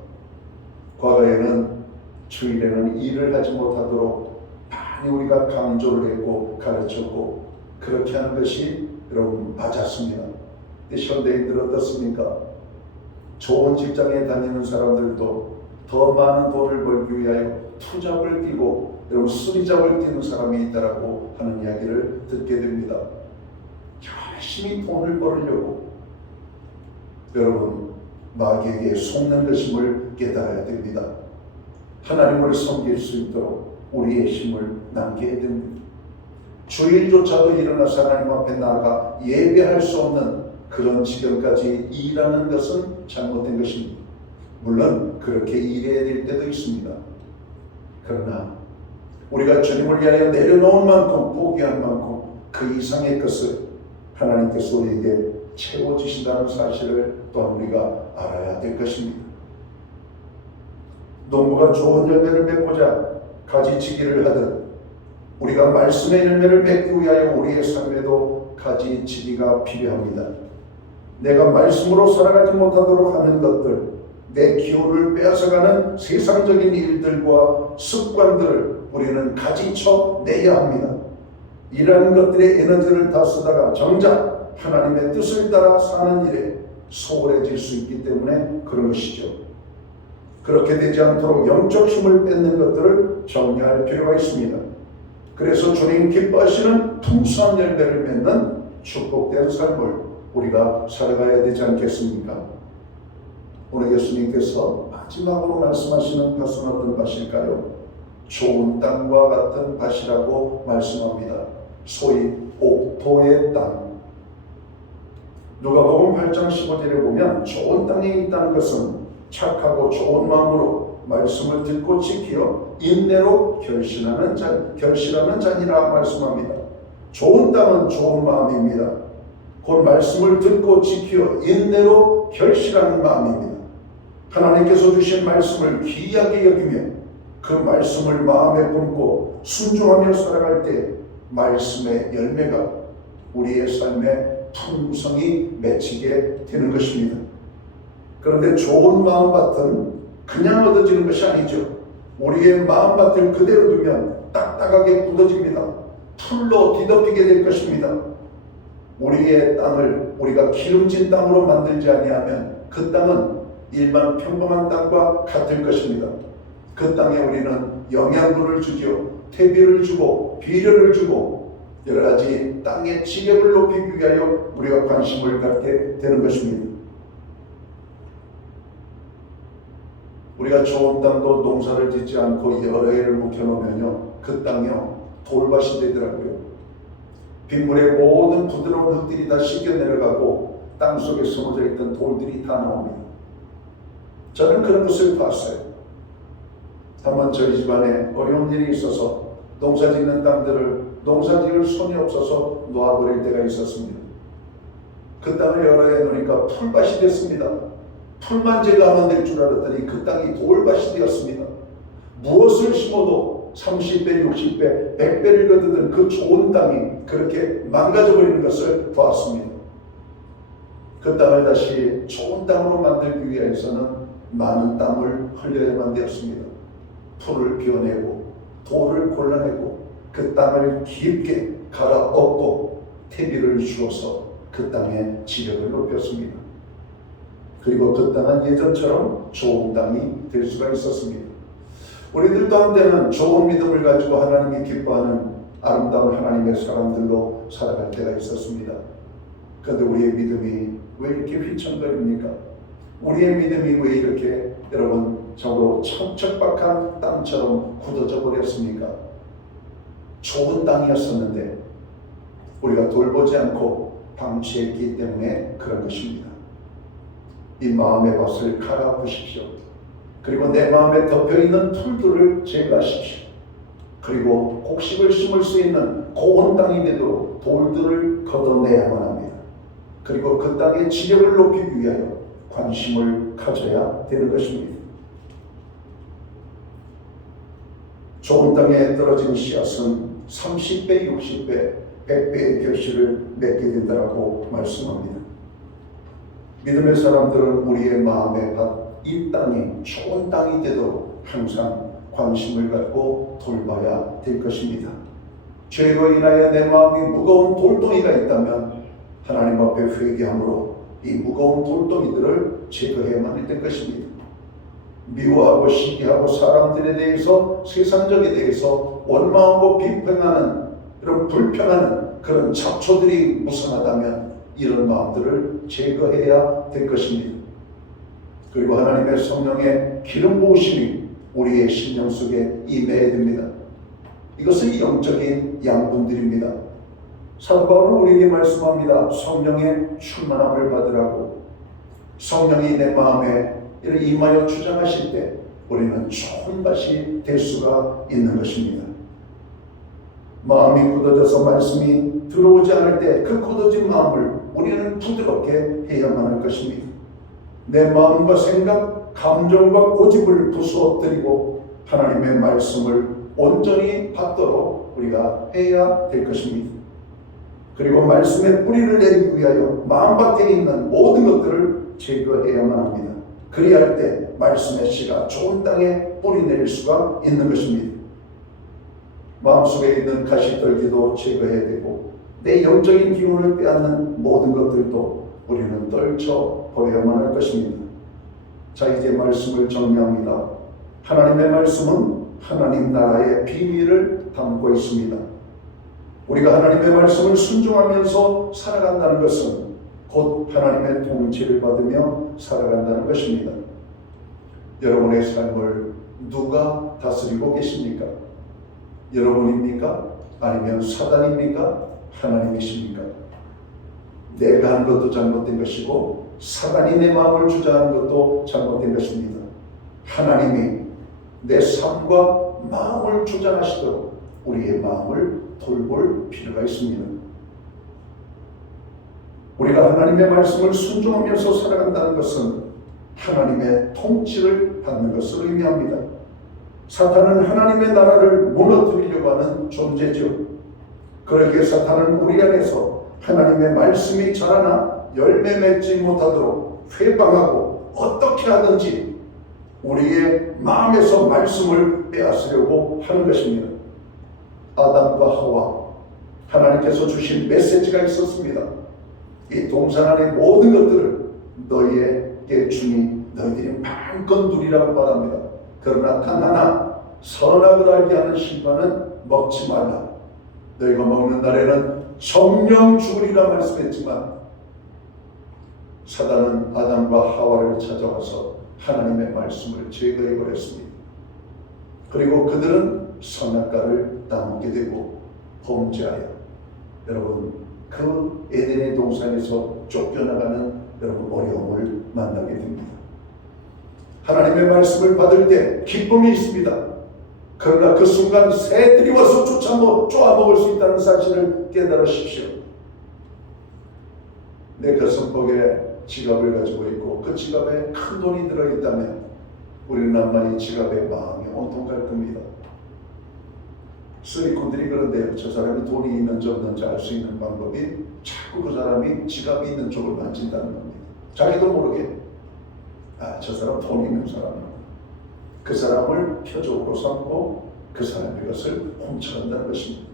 과거에는 주일에는 일을 하지 못하도록 많이 우리가 강조를 했고 가르쳤고 그렇게 하는 것이 여러분 맞았습니다. 근데 현대인들 어떻습니까? 좋은 직장에 다니는 사람들도 더 많은 돈을 벌기 위하여 투잡을 뛰고 여러분 수리잡을 뛰는 사람이 있다라고 하는 이야기를 듣게 됩니다. 열심히 돈을 벌으려고 여러분 마귀에게 속는 것임을 깨달아야 됩니다. 하나님을 섬길 수 있도록 우리의 힘을 남겨야 됩니다. 주일조차도 일어나서 하나님 앞에 나아가 예배할 수 없는 그런 지경까지 일하는 것은 잘못된 것입니다. 물론 그렇게 일해야 될 때도 있습니다. 그러나 우리가 주님을 위하여 내려놓은 만큼 포기한 만큼 그 이상의 것을 하나님께서 우리에게 채워주신다는 사실을 또한 우리가 알아야 될 것입니다. 농부가 좋은 열매를 맺고자 가지치기를 하듯 우리가 말씀의 열매를 맺기 위하여 우리의 삶에도 가지치기가 필요합니다. 내가 말씀으로 살아가지 못하도록 하는 것들, 내 기운을 빼앗아가는 세상적인 일들과 습관들을 우리는 가지쳐 내야 합니다. 이러한 것들의 에너지를 다 쓰다가 정작 하나님의 뜻을 따라 사는 일에 소홀해질 수 있기 때문에 그런 것이죠. 그렇게 되지 않도록 영적 힘을 뺏는 것들을 정리할 필요가 있습니다. 그래서 주님 기뻐하시는 풍성한 열매를 맺는 축복된 삶을 우리가 살아가야 되지 않겠습니까? 오늘 예수님께서 마지막으로 말씀하시는 밭은 어떤 밭일까요? 좋은 땅과 같은 밭이라고 말씀합니다. 소위 옥토의 땅. 누가복음 8장 15절에 보면 좋은 땅에 있다는 것은 착하고 좋은 마음으로 말씀을 듣고 지키어 인내로 결실하는 자니라 말씀합니다. 좋은 땅은 좋은 마음입니다. 곧 말씀을 듣고 지키어 인내로 결실하는 마음입니다. 하나님께서 주신 말씀을 귀하게 여기며 그 말씀을 마음에 품고 순종하며 살아갈 때 말씀의 열매가 우리의 삶에 풍성히 맺히게 되는 것입니다. 그런데 좋은 마음밭은 그냥 얻어지는 것이 아니죠. 우리의 마음밭을 그대로 두면 딱딱하게 굳어집니다. 풀로 뒤덮이게 될 것입니다. 우리의 땅을 우리가 기름진 땅으로 만들지 아니하면 그 땅은 일반 평범한 땅과 같을 것입니다. 그 땅에 우리는 영양분을 주죠. 퇴비를 주고 비료를 주고 여러 가지 땅의 지력을 높이기 위하여 우리가 관심을 갖게 되는 것입니다. 우리가 좋은 땅도 농사를 짓지 않고 여러 해를 묵혀놓으면요, 그 땅이요 돌밭이 되더라고요. 빗물에 모든 부드러운 흙들이 다 씻겨 내려가고 땅 속에 숨어져 있던 돌들이 다 나옵니다. 저는 그런 것을 봤어요. 한번 저희 집안에 어려운 일이 있어서 농사 짓는 땅들을 농사 지을 손이 없어서 놓아버릴 때가 있었습니다. 그 땅을 여러 해 놓으니까 풀밭이 됐습니다. 풀만 제가 하면 될 줄 알았더니 그 땅이 돌밭이 되었습니다. 무엇을 심어도 30배, 60배, 100배를 거두던 그 좋은 땅이 그렇게 망가져버리는 것을 보았습니다. 그 땅을 다시 좋은 땅으로 만들기 위해서는 많은 땀을 흘려야만 되었습니다. 풀을 베어내고 돌을 골라내고 그 땅을 깊게 갈아엎고 퇴비를 주어서 그 땅의 지력을 높였습니다. 그리고 그 땅은 예전처럼 좋은 땅이 될 수가 있었습니다. 우리들도 한때는 좋은 믿음을 가지고 하나님이 기뻐하는 아름다운 하나님의 사람들로 살아갈 때가 있었습니다. 그런데 우리의 믿음이 왜 이렇게 휘청거립니까? 우리의 믿음이 왜 이렇게 여러분 저로 천척박한 땅처럼 굳어져 버렸습니까? 좋은 땅이었었는데 우리가 돌보지 않고 방치했기 때문에 그런 것입니다. 이 마음의 밭을 갈아보십시오. 그리고 내 마음에 덮여있는 풀들을 제거하십시오. 그리고 곡식을 심을 수 있는 고운 땅이 되도록 돌들을 걷어내야만 합니다. 그리고 그 땅의 지력을 높이기 위하여 관심을 가져야 되는 것입니다. 좋은 땅에 떨어진 씨앗은 30배, 60배, 100배의 결실을 맺게 된다고 말씀합니다. 믿음의 사람들은 우리의 마음의 밭, 이 땅이 좋은 땅이 되도록 항상 관심을 갖고 돌봐야 될 것입니다. 죄로 인하여 내 마음이 무거운 돌덩이가 있다면 하나님 앞에 회개함으로 이 무거운 돌덩이들을 제거해야만 될 것입니다. 미워하고 시기하고 사람들에 대해서 세상적에 대해서 원망하고 비평하는 이런 불평하는 그런 잡초들이 무성하다면 이런 마음들을 제거해야 될 것입니다. 그리고 하나님의 성령의 기름 부으심이 우리의 심령 속에 임해야 됩니다. 이것은 영적인 양분들입니다. 사도 바울은 우리에게 말씀합니다. 성령의 충만함을 받으라고. 성령이 내 마음에 임하여 주장하실 때 우리는 좋은 밭이 될 수가 있는 것입니다. 마음이 굳어져서 말씀이 들어오지 않을 때 그 굳어진 마음을 우리는 부드럽게 해야만 할 것입니다. 내 마음과 생각, 감정과 고집을 부수엎드리고 하나님의 말씀을 온전히 받도록 우리가 해야 될 것입니다. 그리고 말씀의 뿌리를 내리기 위하여 마음밭에 있는 모든 것들을 제거해야만 합니다. 그리야 할 때 말씀의 씨가 좋은 땅에 뿌리 내릴 수가 있는 것입니다. 마음속에 있는 가시떨기도 제거해야 되고 내 영적인 기운을 빼앗는 모든 것들도 우리는 떨쳐버려야만 할 것입니다. 자, 이제 말씀을 정리합니다. 하나님의 말씀은 하나님 나라의 비밀을 담고 있습니다. 우리가 하나님의 말씀을 순종하면서 살아간다는 것은 곧 하나님의 통치를 받으며 살아간다는 것입니다. 여러분의 삶을 누가 다스리고 계십니까? 여러분입니까? 아니면 사단입니까? 하나님이십니까? 내가 한 것도 잘못된 것이고 사단이 내 마음을 주장하는 것도 잘못된 것입니다. 하나님이 내 삶과 마음을 주장하시도록 우리의 마음을 돌볼 필요가 있습니다. 우리가 하나님의 말씀을 순종하면서 살아간다는 것은 하나님의 통치를 받는 것을 의미합니다. 사탄은 하나님의 나라를 무너뜨리려고 하는 존재죠. 그러기에 사탄은 우리 안에서 하나님의 말씀이 자라나 열매 맺지 못하도록 회방하고 어떻게 하든지 우리의 마음에서 말씀을 빼앗으려고 하는 것입니다. 아담과 하와, 하나님께서 주신 메시지가 있었습니다. 이 동산 안의 모든 것들을 너희에게 주니 너희들이 마음껏 누리라고 말합니다. 그러나 단 하나 선악을 알게 하는 실과는 먹지 말라. 너희가 먹는 날에는 정령 죽으리라 말씀했지만 사단은 아담과 하와를 찾아와서 하나님의 말씀을 제거해 버렸습니다. 그리고 그들은 선악과를 따먹게 되고 범죄하여 여러분 그 에덴의 동산에서 쫓겨나가는 여러분 어려움을 만나게 됩니다. 하나님의 말씀을 받을 때 기쁨이 있습니다. 그러나 그 순간 새들이 와서 쪼아먹을 수 있다는 사실을 깨달으십시오. 내 가슴팍에 지갑을 가지고 있고 그 지갑에 큰 돈이 들어있다면 우리는 아마 이 지갑에 마음이 온통 갈 겁니다. 쓰리꾼들이 그런데요. 저 사람이 돈이 있는지 없는지 알 수 있는 방법이 자꾸 그 사람이 지갑이 있는 쪽을 만진다는 겁니다. 자기도 모르게 저 사람 돈이 있는 사람이구나. 그 사람을 표적으로 삼고 그 사람의 것을 훔쳐간다는 것입니다.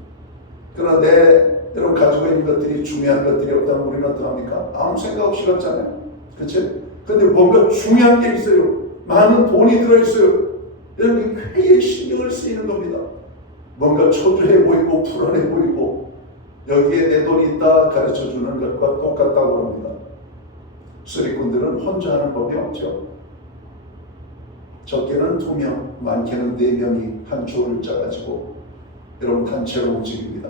그런데 여러분 가지고 있는 것들이 중요한 것들이 없다면 우리는 어떡합니까? 아무 생각 없이 갔잖아요. 그렇지? 근데 뭔가 중요한 게 있어요. 많은 돈이 들어있어요. 여러분 굉장히 신경을 쓰이는 겁니다. 뭔가 초조해 보이고 불안해 보이고 여기에 내 돈이 있다 가르쳐주는 것과 똑같다고 합니다. 쓰리꾼들은 혼자 하는 법이 없죠. 적게는 2명, 많게는 4명이 한 조를 짜가지고 여러분 단체로 움직입니다.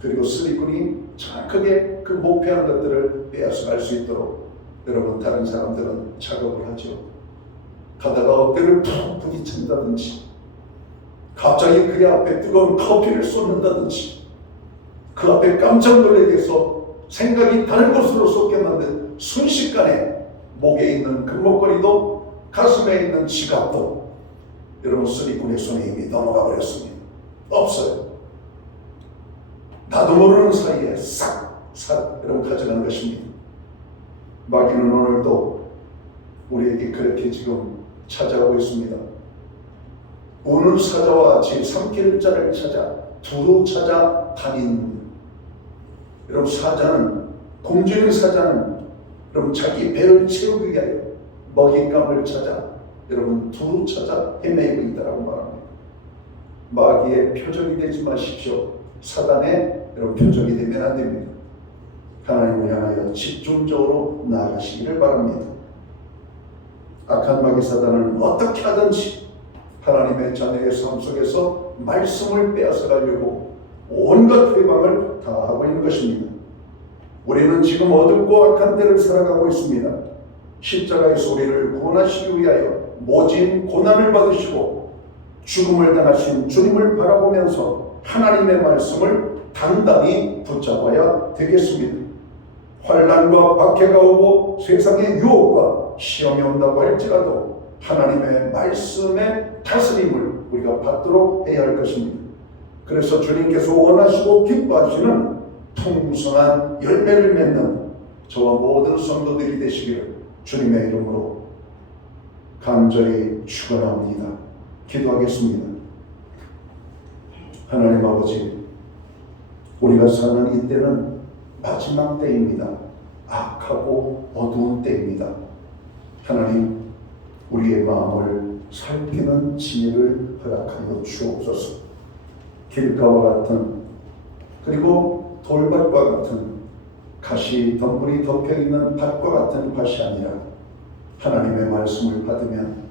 그리고 쓰리꾼이 정확하게 그 목표한 것들을 빼앗아갈 수 있도록 여러분 다른 사람들은 작업을 하죠. 가다가 어깨를 푹 부딪힌다든지 갑자기 그의 앞에 뜨거운 커피를 쏟는다든지 그 앞에 깜짝 놀라게 해서 생각이 다른 곳으로 쏟게 만든 순식간에 목에 있는 금목걸이도 가슴에 있는 지갑도 여러분 쓰리꾼의 손에 이미 넘어가 버렸습니다. 없어요. 나도 모르는 사이에 싹 여러분 가져간 것입니다. 마귀는 오늘도 우리에게 그렇게 지금 찾아오고 있습니다. 오늘 사자와 제3길자를 찾아 두루 찾아 다니는 여러분 사자는 공주인 사자는 여러분 자기 배를 채우기 위하여 먹잇감을 찾아 여러분 두루 찾아 헤매고 있다라고 말합니다. 마귀의 표적이 되지 마십시오. 사단의 여러분 표적이 되면 안 됩니다. 하나님을 향하여 집중적으로 나아가시기를 바랍니다. 악한 마귀 사단은 어떻게 하든지 하나님의 자녀의 삶 속에서 말씀을 빼앗아 가려고 온갖 회방을 다 하고 있는 것입니다. 우리는 지금 어둡고 악한 때를 살아가고 있습니다. 십자가의 소리를 구원하시기 위하여 모진 고난을 받으시고 죽음을 당하신 주님을 바라보면서 하나님의 말씀을 단단히 붙잡아야 되겠습니다. 환난과 박해가 오고 세상의 유혹과 시험이 온다고 할지라도 하나님의 말씀의 다스림을 우리가 받도록 해야 할 것입니다. 그래서 주님께서 원하시고 기뻐하시는 풍성한 열매를 맺는 저와 모든 성도들이 되시기를 주님의 이름으로 간절히 축원합니다. 기도하겠습니다. 하나님 아버지, 우리가 사는 이때는 마지막 때입니다. 악하고 어두운 때입니다. 하나님, 우리의 마음을 살피는 지혜를 허락하여 주옵소서. 길가와 같은, 그리고 돌밭과 같은, 가시 덩굴이 덮여있는 밭과 같은 밭이 아니라 하나님의 말씀을 받으면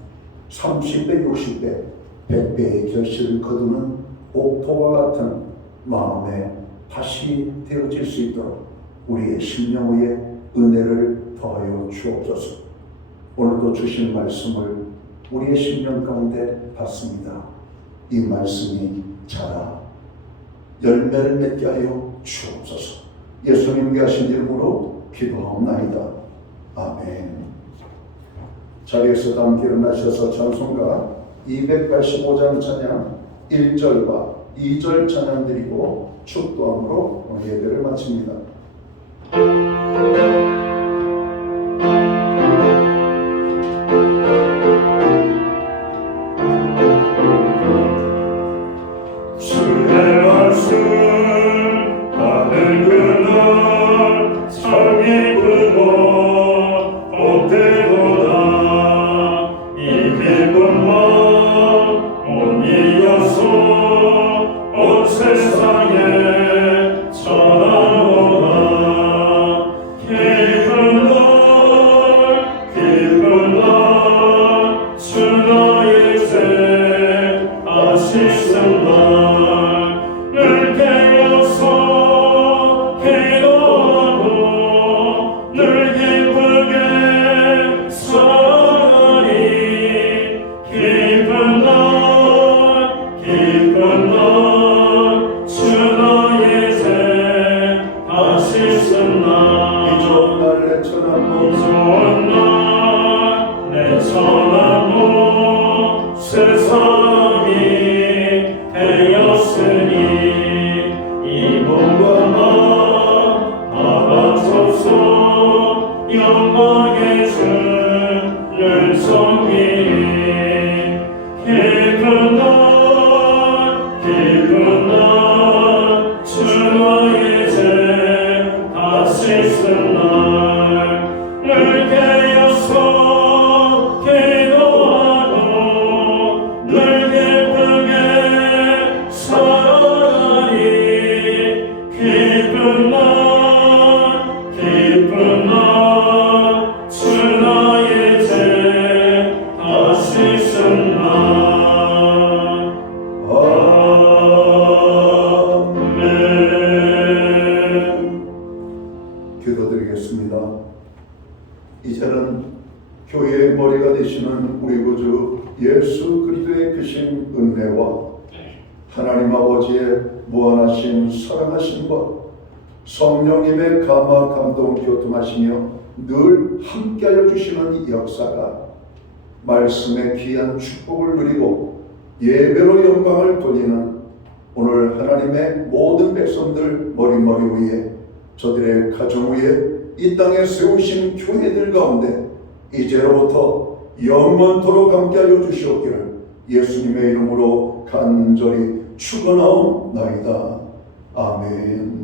30배, 60배, 100배의 결실을 거두는 옥토와 같은 마음의 밭이 되어질 수 있도록 우리의 심령 위에 은혜를 더하여 주옵소서. 오늘도 주신 말씀을 우리의 심령 가운데 받습니다. 이 말씀이 자라 열매를 맺게 하여 주옵소서. 예수님께 하신 이름으로 기도하옵나이다. 아멘. 자리에서 함께 일어나셔서 찬송가 285장 찬양 1절과 2절 찬양 드리고 축도함으로 오늘 예배를 마칩니다. 주의 말씀 받는 그날 참 기쁘고 복되도다. 이 기쁜 마음 못 이겨서 온 세상에 전하노라. 기쁜 날 주 나의 죄 아시는 날 늘 깨어서 기도하고 늘 기쁘게 살아가니. 기쁜 날 주 나의 죄 아시는 날. 이 좋은 날 내 천하모 좋은 날내 천하모 세상이 되었으니 이 몸과 마음 받아줘서 영광의 주를 섬기리. 기쁜 날 주 나의 죄 다 씻은 날 늘 깨어서 기도하고 늘 기쁘게 살아가니. 기쁜 날 주 나의 죄 다 씻은 날. 기도드리겠습니다. 이제는 교회의 머리가 되시는 우리 구주 예수 그리스도의 크신 은혜와 하나님 아버지의 무한하신 사랑하심과 성령님의 감화 감동 교통하시며 늘 함께하여 주시는 이 역사가 말씀의 귀한 축복을 누리고 예배로 영광을 돌리는 오늘 하나님의 모든 백성들 머리머리 위에 저들의 가정 위에 이 땅에 세우신 교회들 가운데 이제로부터 영원토록 함께하여 주시옵기를 예수님의 이름으로 간절히 축원하옵나이다. 아멘.